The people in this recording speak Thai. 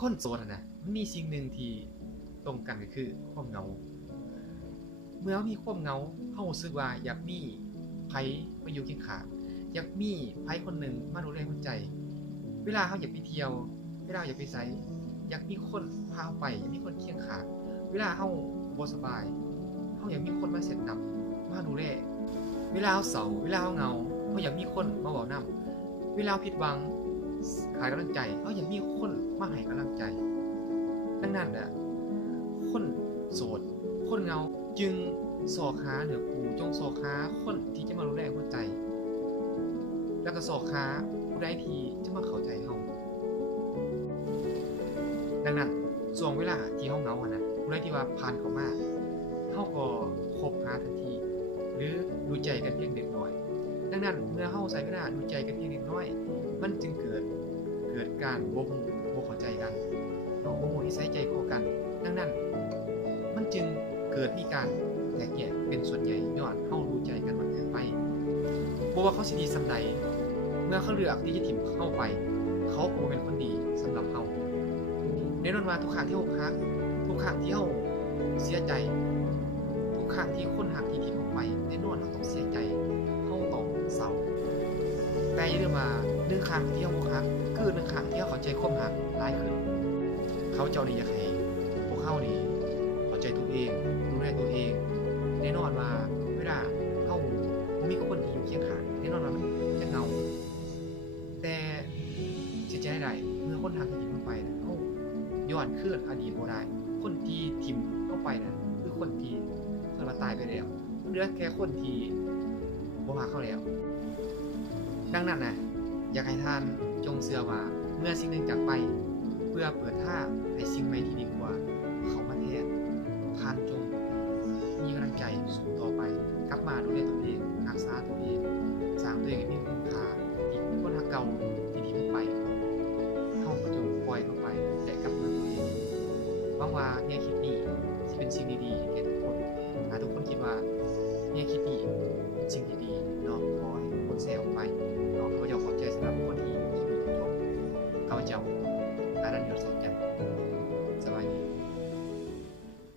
คนโสดนะมันมีสิ่งหนึ่งที่ตรงกันก็คือความเหงาเมื่อมีความเหงาเขารู้สึกว่าอยากมีไผมาอยู่เคียงข้างอยากมีไผคนหนึ่งมาดูแลหัวใจเวลาเขาอยากไปเที่ยวเวลาอยากไปไสอยากมีคนพาไปอยากมีคนเคียงข้างเวลาเขาบ่สบายเขาอยากมีคนมาเสร็จนำมาดูแลเวลาเขาเศร้าเวลาเขาเหงาเขาอยากมีคนมาบอกนำเวลาผิดหวังขาดกำลังใจเขาอยากมีคนมาให้กำลังใจดังนั้นน่ะคนโสดคนเหงาจึงสอหาเหนือกูจงสอหาคนที่จะมาดูแลหัวใจแล้วก็สอหาผู้ใดที่จะมาเข้าใจเขาดังนั้นช่วงเวลาที่เขาเหงานะผู้ใดที่ว่าผ่านเขามาเขาก็คบหาทันทีหรือดูใจกันเพียงเล็กน้อยดังนั้นเมื่อเขาใช้เวลาดูใจกันเพียงเล็กน้อยมันจึงเกิดการบ่เข้าใจกันบ่ฮู้นิสัยใจคอกันดังนั้นมันจึงเกิดมีการแตกแยกเป็นส่วนใหญ่ย้อนเฮารู้ใจกันมากเกินไปบ่ว่าเขาสิดีส่ำใดเมื่อเขาเลือกที่จะถิ่มเข้าไปเขาก็บ่เป็นคนดีสำหรับเฮาแน่นอนว่าทุกครั้งที่อกหักทุกครั้งที่เฮาเสียใจทุกครั้งที่คนหักที่ถิ่มออกไปแน่นอนเฮาต้องเสียใจเฮาต้องเศร้าแต่อย่าลืมว่า1ครั้งที่เฮาอกหักคือ1ครั้งที่เฮาเข้าใจความหักหลายขึ้นเขาเจ้านี่อยากให้พวกเฮานี่เข้าใจตัวเองดูแลตัวเองแน่นอนว่าเวลาเฮาบ่มีคนที่อยู่เคียงข้างแน่นอนว่ามันจะเหงาแต่สิจะได้เมื่อคนหักที่ถิ่มลงไปนะเฮาย้อนคืนอดีตบ่ได้คนที่ถิ่มเข้าไปนั้นคือคนที่เพิ่นว่าตายไปแล้วเหลือแค่คนที่บ่ฮักเขาแล้วดังนั้นน่ะอยากให้ท่านจงเชื่อว่าเมื่อสิ่งหนึ่งจากไปเพื่อเปิดทางให้สิ่งใหม่ที่ดีกว่าเข้ามาแทนท่านจงมีกำลังใจสู้ต่อไปกลับมาดูแลตัวเองรักษาตัวเองสร้างตัวเองให้มีคุณค่าที่คนรักเก่าที่ทิ้งไปเฮาก็จงปล่อยเข้าไปและกลับมาตัวเองหวังว่าแนวคิดนี้สิเป็นสิ่งดีๆแก่ทุกคนถ้าทุกคนคิดว่าแนวคิดนี้เป็นสิ่งที่ดีเนาะขอให้ทุกคนแชร์ออกไปเนาะข้าพเจ้าขอบใจสำหรับคนที่คิดดีจบข้าพเจ้า